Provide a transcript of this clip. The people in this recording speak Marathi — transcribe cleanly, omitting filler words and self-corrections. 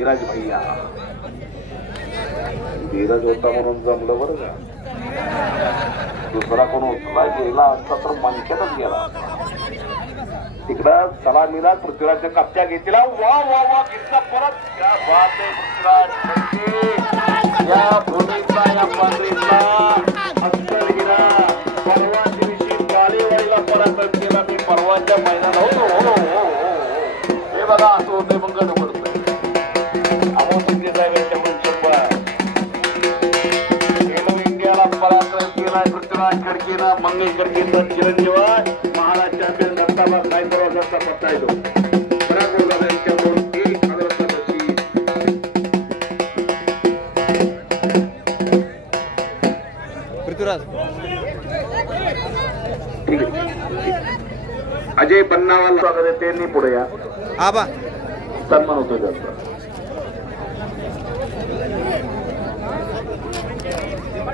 धीरज भैया धीरज होता म्हणून जमलं बरं का. दुसरा कोण उचला गेला असता तर मनक्यातच गेला. तिकडं सलामीला पृथ्वीराजच्या कप्प्या घेतला. वा वा वा किस्सा परत. क्या बात आहे पृथ्वीराज. या भूमीचा या पांढरीचा अस्सल हिरा परवा दिवशी काळेवाडीला पराक्रम केला. मी परवाच्या मैदानात हो हे बघा असं होतंय मग गड पडतोय. अमोल शिंदे साहेबांच्या खेलो इंडियाला पराक्रम केला पृथ्वीराज खडकेनं. मंगेश खडकेचा चिरंजीव महाराज चॅम्पियन दत्ताबा सायंदरवाजाचा पत्ता येतो. पृथ्वीराज अजय बन्नावाल स्वागत आहे. त्यांनी पुढे या आबा सन्मान होतो त्यांचा.